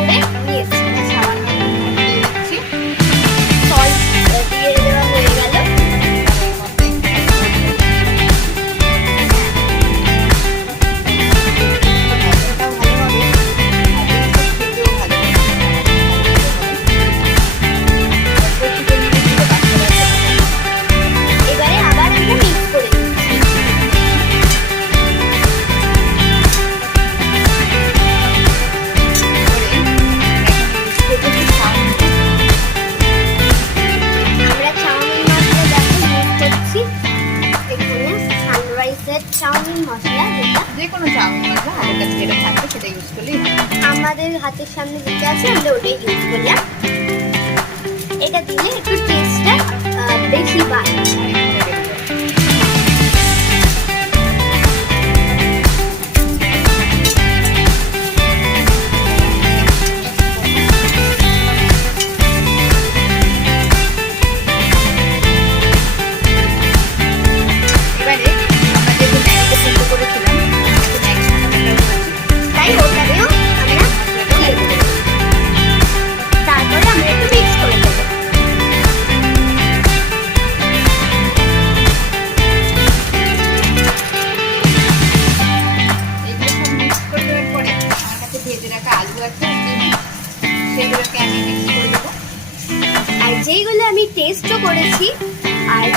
করে নিয়েছি। সামান্য দিয়ে দিচ্ছি, সল্ট দিয়ে দেওয়া হয়ে গেল। এবারে আবার আমরা মিক্স করে দিচ্ছি। আমরা চাউমিন মশলা দেখো ইউজ করছি এখানে সানরাইজের চাউমিন মশলা, যেটা যে কোনো চাউমিন মশলা হাতের কাছে যেটা থাকবে সেটা ইউজ করলেই আমাদের হাতের সামনে যেটা আছে আমরা ওটাই ইউজ করলাম। এটা দিলে একটু টেস্টটা বেশি বাড়ে। এবারে আমরা যেহেতু ম্যাগিটা সেদ্ধ করেছিলাম, তাই ওটাকেও আমরা দিয়ে দেবো। তারপরে আমরা একটু মিক্স করে দেবো। এইগুলো সব মিক্স করে দেওয়ার পরে আমার কাছে ভেজে রাখা আলু আছে, সেগুলোকে আমি মিক্স করে দেবো। আর যেইগুলো আমি টেস্টও করেছি, আর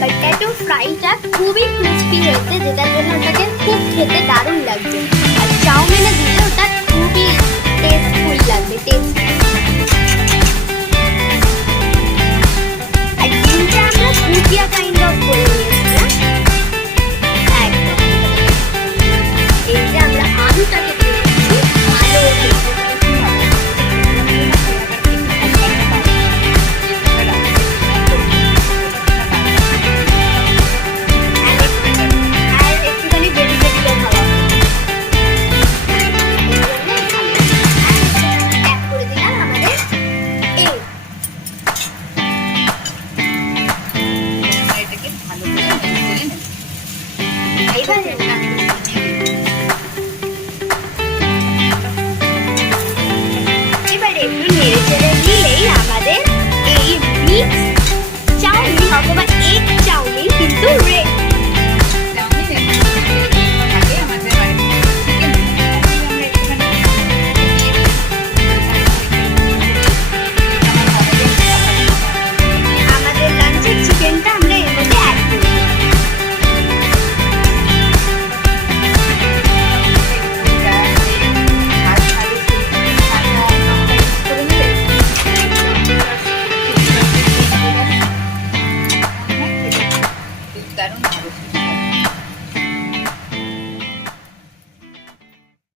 পটেটো ফ্রাইটা খুবই ক্রিস্পি হয়েছে, যেটার জন্য ওটাকে খুব খেতে দারুণ লাগবে। আর চাউমিনে দিলে ওটা খুবই টেস্টফুল লাগবে, টেস্টি। আর ডিমটা আমরা ভুজিয়া কাইন্ড অফ করে নিয়েছিলাম একদম। এই যে আমরা আলুটাকে দিয়ে দিচ্ছি, আলু আর একটুখানি বেবি বেবিও খাওয়া অ্যাড করে দিলাম আমাদের এই। আমরা এটাকে ভালো করে নেড়ে চেড়ে নেব। এবারে এবারে একটু নেড়ে চেড়ে নিলেই আমাদের এই মিক্স চাউমিন অথবা এগ চাউমিন কিন্তু রেডি। চাউমিন থাকে আমাদের বাড়িতে চিকেন, আমরা একটুখানি আমাদের লাঞ্চের চিকেনটা আমরা এর মধ্যে অ্যাড করে দেব। দারুণ হবে।